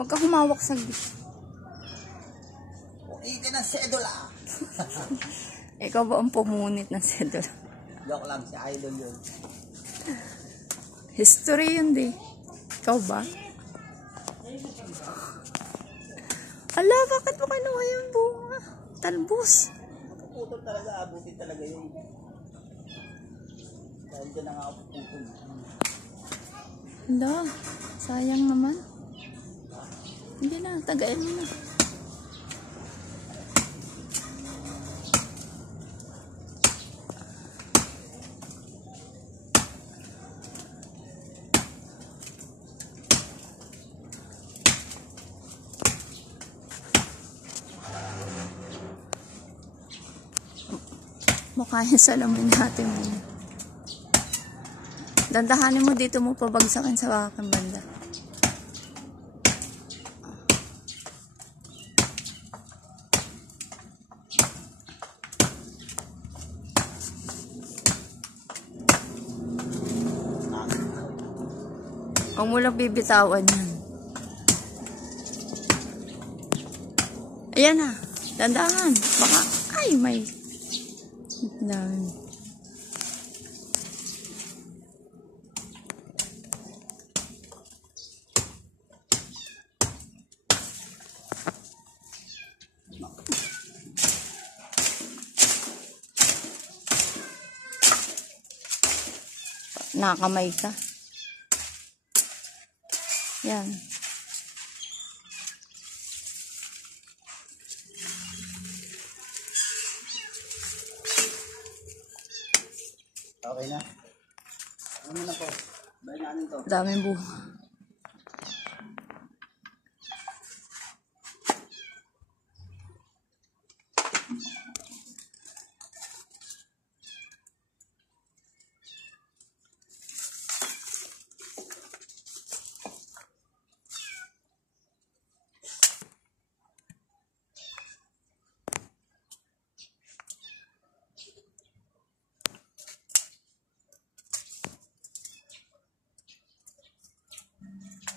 Huwag ka humawak sa gis. Punitin ang sedula. Ikaw ba ang pumunit ng sedula? Joke lang, si Idol yun. History yun di. Ikaw ba? Ala, bakit mo kinuha yung bunga? Talbos. Putol talaga, abutin talaga yun. Dahil dyan na nga ako putol. Ala, sayang naman. Hindi na, tagain mo na. Mukha yung salamin natin. Dandahanin mo dito mo pabagsakin sa aking banda. Huwag mo lang bibitawan yan. Ayan na. Dandahan. Baka, ay may dami. Nakakamay ka. Yan. Okay na. Ano na po? Bayan natin to. Daming buha.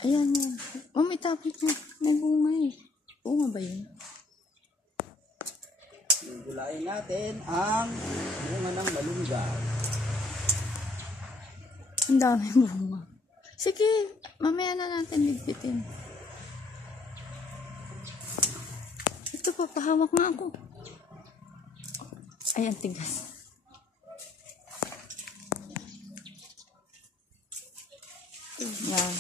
Ayan yan. Oh, may tapos mo. May bunga eh. Bunga ba yun? Gulayin natin ang bunga ng malunggay. Ang dami bunga. Sige, mamaya na natin ligpitin. Ito pa, pahawak nga ako. Ayan, tigas. Yan.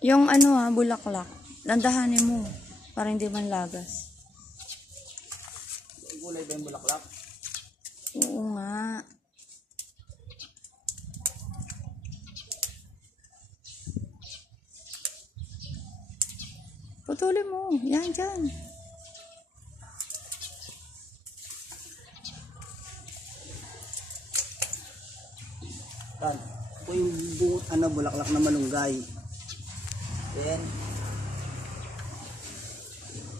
Yung ano bulaklak, dandahanin mo para hindi man lagas. Gulay ba yung bulaklak? Oo nga. Putulin mo. Yan, dyan. Yan. Ito yung bulaklak na malunggay. Then,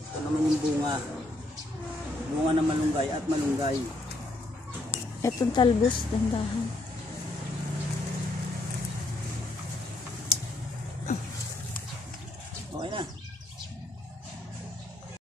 ito naman yung bunga. Bunga ng malunggay at malunggay. Itong talbos, dandahan. Okay na.